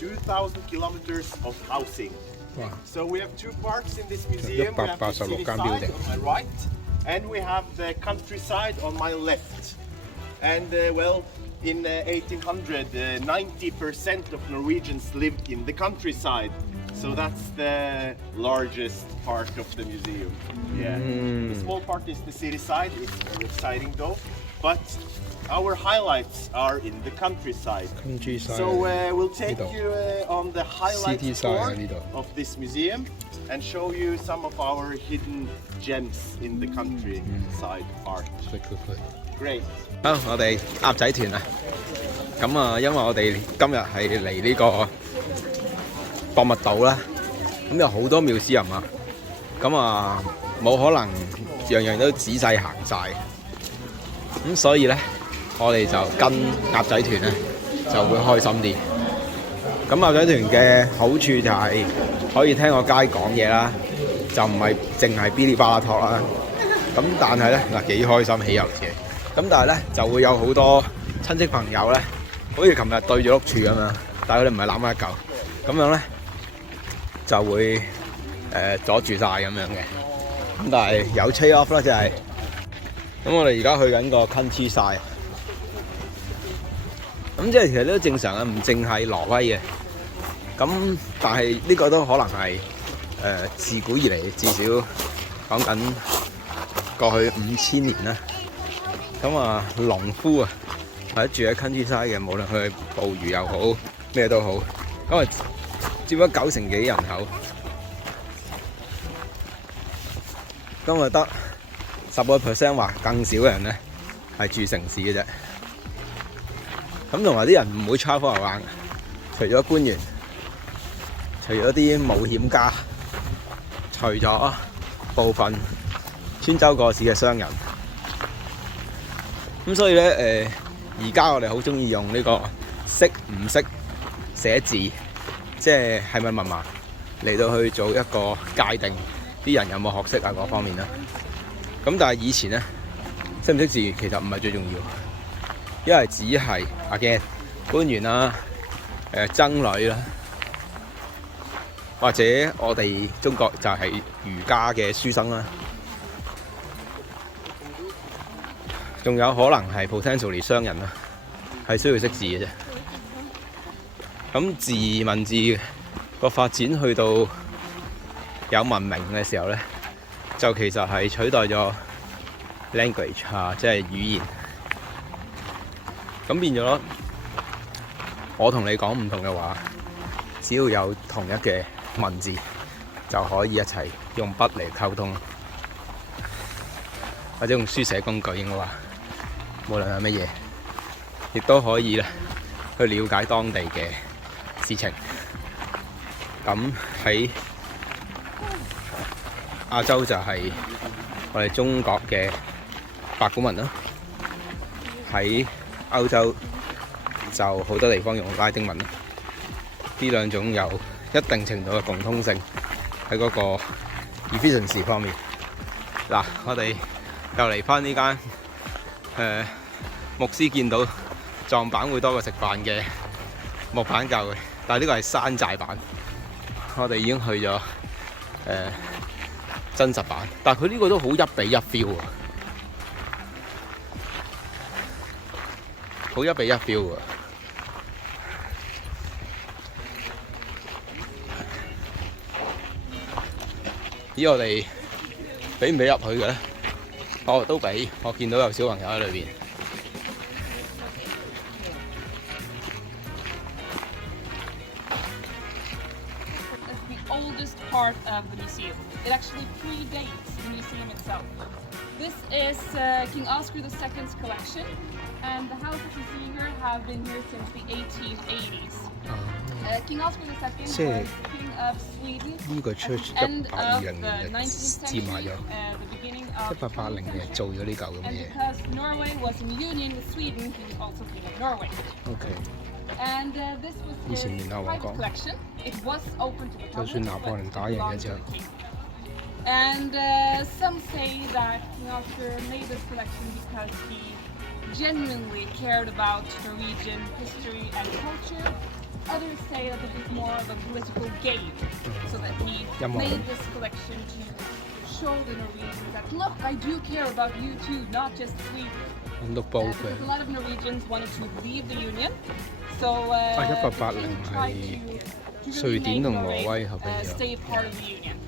2,000 kilometers of housing. Wow. So we have two parts in this museum. We have the city side on my right, and we have the countryside on my left. And well, in 1800, 90% of Norwegians lived in the countryside. So that's the largest part of the museum. Yeah. The small part is the city side. It's very exciting though. But our highlights are in the countryside. So we'll take you on the highlights tour of this museum and show you some of our hidden gems in the countryside art. Great. 好，我哋鴨仔團啊，咁啊，因為我哋今日係嚟呢個博物島啦，咁有好多museum啊，咁啊冇可能樣樣都仔細行晒，咁所以咧我哋就跟鴨仔團咧就會開心啲。咁鴨仔團嘅好處就係可以聽個街講嘢啦，就唔係淨係Bilibala talk啦。咁但係咧嗱幾開心起遊車，咁但係咧就會有好多親戚朋友咧，好似琴日對住碌柱咁樣，但係佢哋唔係攬埋一嚿，咁樣咧就會阻住晒咁樣嘅。咁但係有 trade off 啦，就係咁我哋而家去緊個 countryside。咁即係其實都正常嘅，唔淨係挪威嘅。咁但係呢個都可能係自古以嚟至少講緊過去5000年啦。咁啊，農夫啊，或者住喺 countryside 嘅，無論佢捕魚又好，咩都好，咁啊佔咗90%幾人口。咁啊得10% 話更少嘅人咧係住城市嘅啫。咁同埋啲人唔會 travel around， 除咗官員，除咗啲冒險家，除咗部分穿州過市嘅商人。咁所以咧而家我哋好中意用呢個識唔識寫字，即係係咪文盲嚟到去做一個界定，啲人有冇學識啊嗰方面啦。咁但係以前咧，識唔識字其實唔係最重要。因為只係again官員啦、僧侶啦，或者我哋中國就係儒家嘅書生啦，仲有可能係 potentially 商人啦，係需要識字嘅啫。咁字文字個發展去到有文明嘅時候咧，就其實係取代咗 language 啊，即係語言。咁變咗，我同你講唔同嘅話，只要有同一嘅文字，就可以一齊用筆嚟溝通，或者用書寫工具應該話，無論係乜嘢，亦都可以咧去了解當地嘅事情。咁喺亞洲就係我哋中國嘅甲骨文啦，喺歐洲就好多地方用拉丁文，呢兩種有一定程度嘅共通性喺嗰個 efficiency 方面。嗱，我哋又嚟翻呢間牧師見到撞板會多過食飯嘅木板教會，但係呢個係山寨版。我哋已經去咗真實版，但係佢呢個都好1比1 feel 啊！好1比1 feel 啊！咦，我哋俾唔俾入去嘅咧？哦，都俾，我見到有小朋友喺裏邊。The oldest part of the museum. It actually predates the museum itself. This is King Oscar II's collection, and the houses you see here have been here since the 1880s. King Oscar II was the king of Sweden at the end of the 19th century, the beginning of the 20th century. And because Norway was in union with Sweden, he was also king of Norway. Okay. And this was his private collection. It was open to the public, but it belonged to the king. And some say that King Oscar made this collection because he genuinely cared about Norwegian history and culture, others say that this is more of a political game, so that he made this collection to show the Norwegians that, look, I do care about you too, not just Sweden. Because a lot of Norwegians wanted to leave the Union, so the king tried to really make Norway stay part of the Union.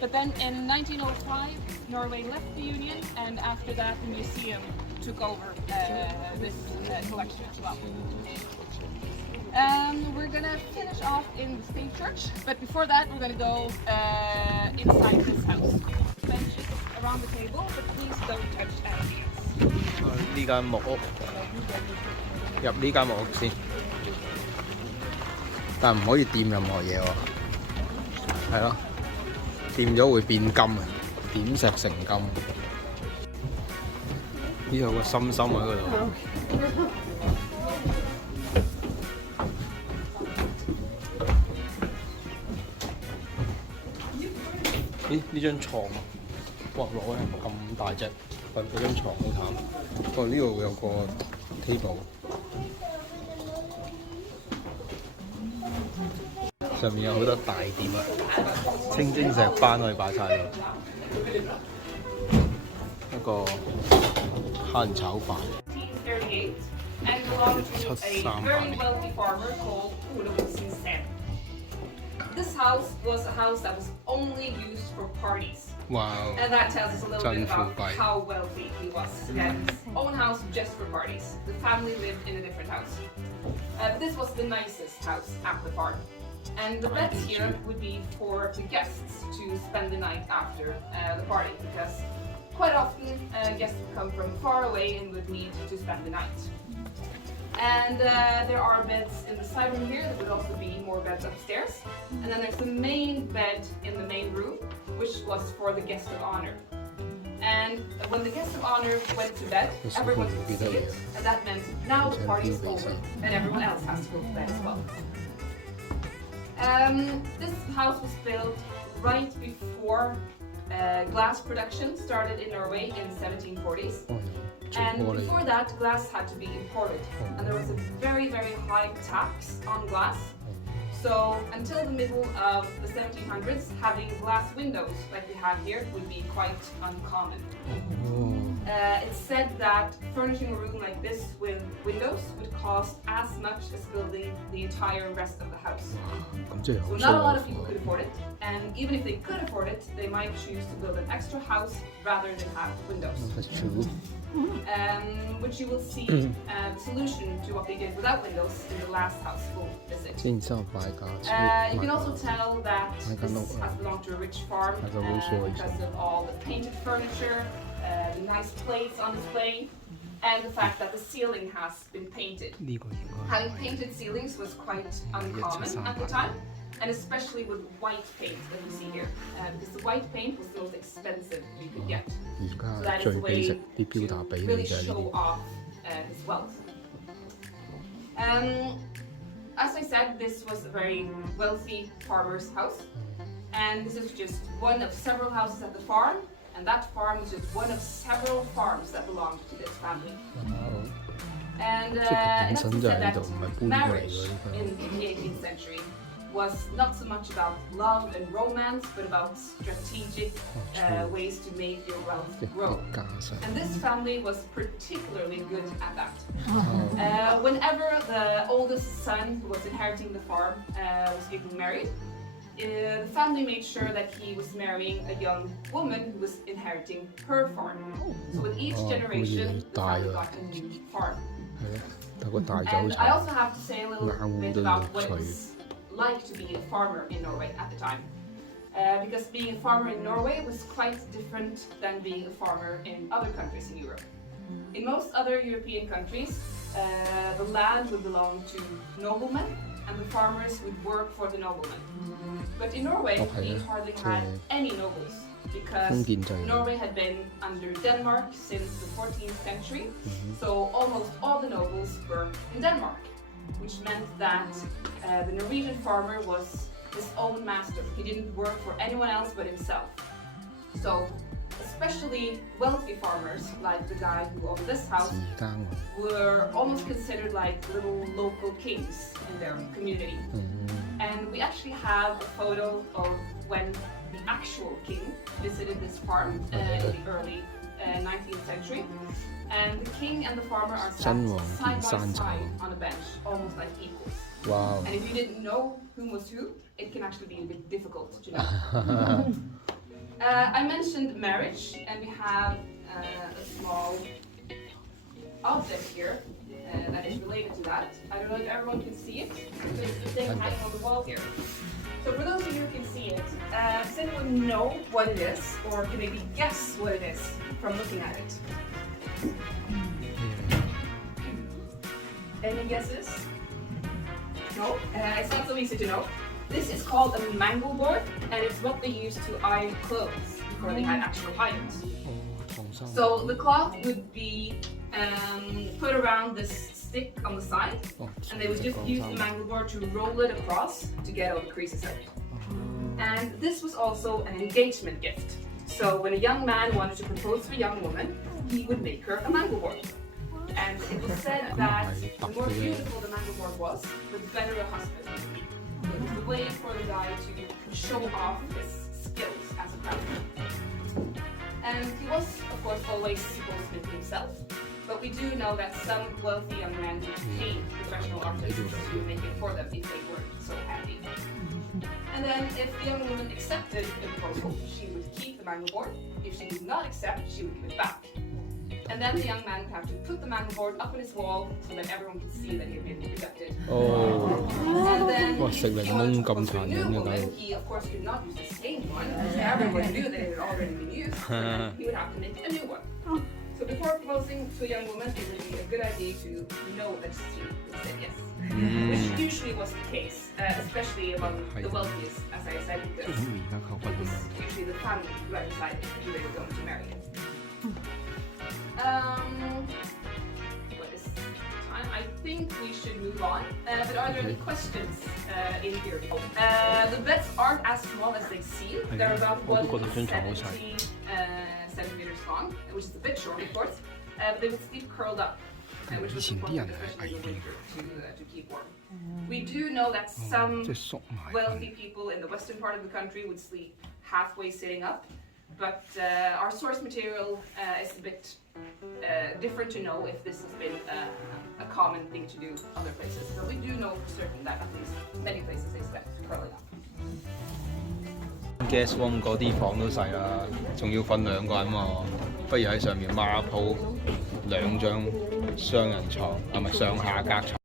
But then in 1905, Norway left the Union, and after that the museum took over this collection as well. We're gonna finish off in the state church, but before that we're gonna go inside this house. Benches around the table, but please don't touch anything. 呢間木屋，入呢間木屋先，但唔可以掂任何嘢喎，係咯，掂咗會變金啊，點石成金。呢度有個心心喺嗰度。咦？呢張床啊，哇！攞係咁大隻，瞓嗰張床好慘。哦，呢度有個 table， 上面有好多大碟啊，清晶石斑可以擺晒度。一個蝦仁炒飯。And belonged to a very wealthy farmer called This house was a house that was only used for parties. Wow. And that tells us a little bit about how wealthy he was. He had his own house just for parties. The family lived in a different house. This was the nicest house at the farm. And the beds here would be for the guests to spend the night after the party, because quite often guests would come from far away and would need to spend the night. And there are beds in the side room here. There would also be more beds upstairs. And then there's the main bed in the main room, which was for the guest of honor. And when the guest of honor went to bed, everyone could see it, and that meant now the party is over, and everyone else has to go to bed as well. This house was built right before glass production started in Norway in the 1740s. And before that, glass had to be imported, and there was a very, very high tax on glass. So until the middle of the 1700s, having glass windows like we have here would be quite uncommon. It's said that furnishing a room like this with windows would cost as much as building the entire rest of the house. So not a lot of people could afford it, and even if they could afford it, they might choose to build an extra house rather than have windows. That's true. Which you will see the solution to what they did without windows in the last house we'll visit. You can also tell that this has belonged to a rich farm because of all the painted furniture, the nice plates on display, and the fact that the ceiling has been painted. Having painted ceilings was quite uncommon at the time, and especially with white paint that you see here, because the white paint was the most expensive you could get. So that is a way to really show off his wealth. As I said, this was a very wealthy farmer's house, and this is just one of several houses at the farm, and that farm was just one of several farms that belonged to this family. And it's said that marriage in the 18th century was not so much about love and romance, but about strategic ways to make your wealth grow. And this family was particularly good at that. Whenever the oldest son who was inheriting the farm was getting married, the family made sure that he was marrying a young woman who was inheriting her farm. So with each generation, the family got a new farm. And I also have to say a little bit about what it was like to be a farmer in Norway at the time. Because being a farmer in Norway was quite different than being a farmer in other countries in Europe. In most other European countries, the land would belong to noblemen, and the farmers would work for the noblemen. But in Norway, we hardly had any nobles, because Norway had been under Denmark since the 14th century, so almost all the nobles were in Denmark, which meant that the Norwegian farmer was his own master. He didn't work for anyone else but himself. So especially wealthy farmers, like the guy who owned this house, were almost considered like little local kings in their community. And we actually have a photo of when the actual king visited this farm in the early 19th century. And the king and the farmer are sat side by side on a bench, almost like equals. Wow. And if you didn't know who was who, it can actually be a bit difficult to know. I mentioned marriage, and we have a small object here that is related to that. I don't know if everyone can see it, but it's the thing hanging on the wall here. So for those of you who can see it, does anyone know what it is, or can maybe guess what it is from looking at it? Any guesses? No? It's not so easy to know. This is called a mangle board, and it's what they used to iron clothes before they had actual irons. So the cloth would be put around this stick on the side, and they would just use the mangle board to roll it across to get all the creases out. And this was also an engagement gift. So when a young man wanted to propose to a young woman, he would make her a mangle board. And it was said that the more beautiful the mangle board was, the better a husband would be. It was a way for the guy to show off his skills as a craftsman. And he was, of course, always supposed to make it himself. But we do know that some wealthy young men would pay professional artists to make it for them if they weren't so happy. And then if the young woman accepted the proposal, she would keep the mangle board. If she did not accept, she would give it back. And then the young man would have to put the mangle board up on his wall so that everyone could see that he had been rejected. And then if he wanted to propose to a new woman, he of course could not use the same one, because everyone knew that it had already been used, so then he would have to make a new one. So before proposing to a young woman, it would be a good idea to know that she would say yes. Which usually was the case, especially among the wealthiest, as I said, because it was usually the family who had decided who they were going to marry. What is time? I think we should move on. But are there any questions in here? The beds aren't as small as they seem. They're about 170 centimeters long, which is a bit short, of course. But they would sleep curled up, which was important, especially in the winter, to keep warm. We do know that some wealthy people in the western part of the country would sleep halfway sitting up. But our source material is a bit different to know if this has been a common thing to do other places. But we do know for certain that at least many places they slept curling up. Guest room 嗰啲房都細啦，仲要瞓2個人喎，不如喺上面孖鋪2張雙人床，係咪上下格床？